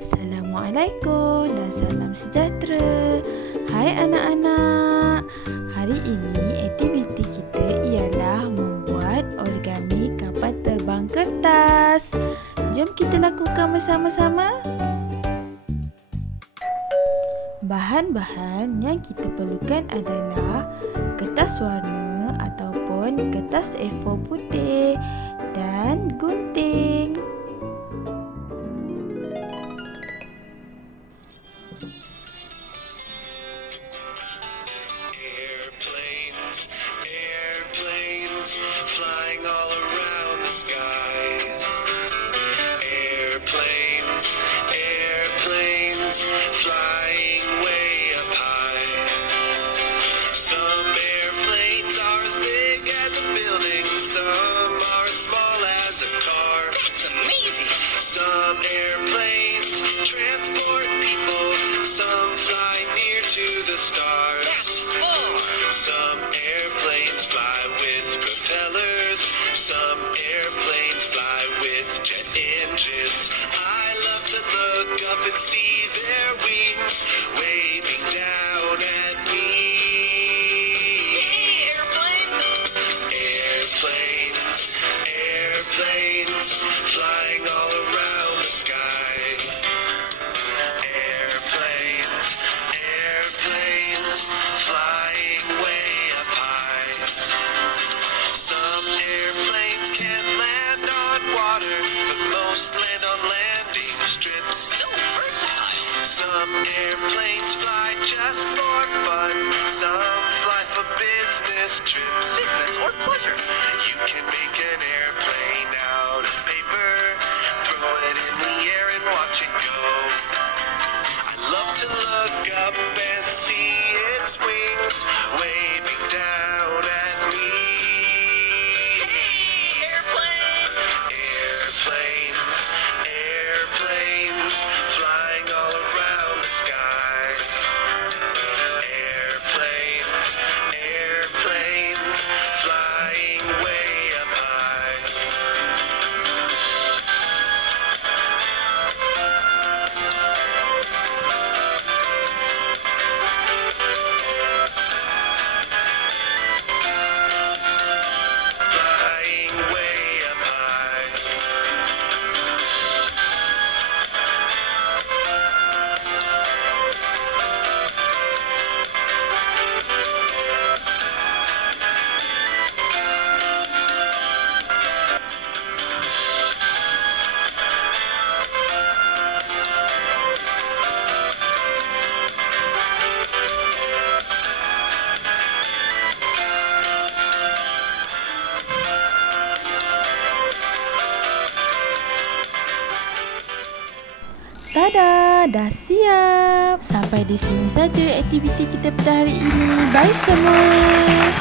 Assalamualaikum dan salam sejahtera. Hai anak-anak. Hari ini aktiviti kita ialah membuat origami kapal terbang kertas. Jom kita lakukan bersama-sama. Bahan-bahan yang kita perlukan adalah kertas warna ataupun kertas A4 putih dan gunting. Airplanes, airplanes, flying all around the sky. Airplanes, airplanes, flying way up high. Some airplanes are as big as a building, some are as small as a car. That's amazing! Some airplanes transport people, some fly near to the stars. That's fun! Some airplanes fly with propellers, some airplanes fly with jet engines. I love to look up and see their wings waving down at me. Hey, airplane! Airplanes, airplanes, flying all around the sky. Airplanes, airplanes, flying way up high. Some airplanes can land on water, but most land on landing strips. So versatile! Some airplanes fly just for fun, some fly for business trips. Business or pleasure? You can make an airplane out of paper, throw it in the air and watch it go. I love to look up and see its wings waving down at me. Hey, airplane! Airplanes, airplanes, flying all around the sky. Airplanes, airplanes, flying way up high. Flying way up high. Tada, dah siap. Sampai di sini saja aktiviti kita pada hari ini. Bye semua.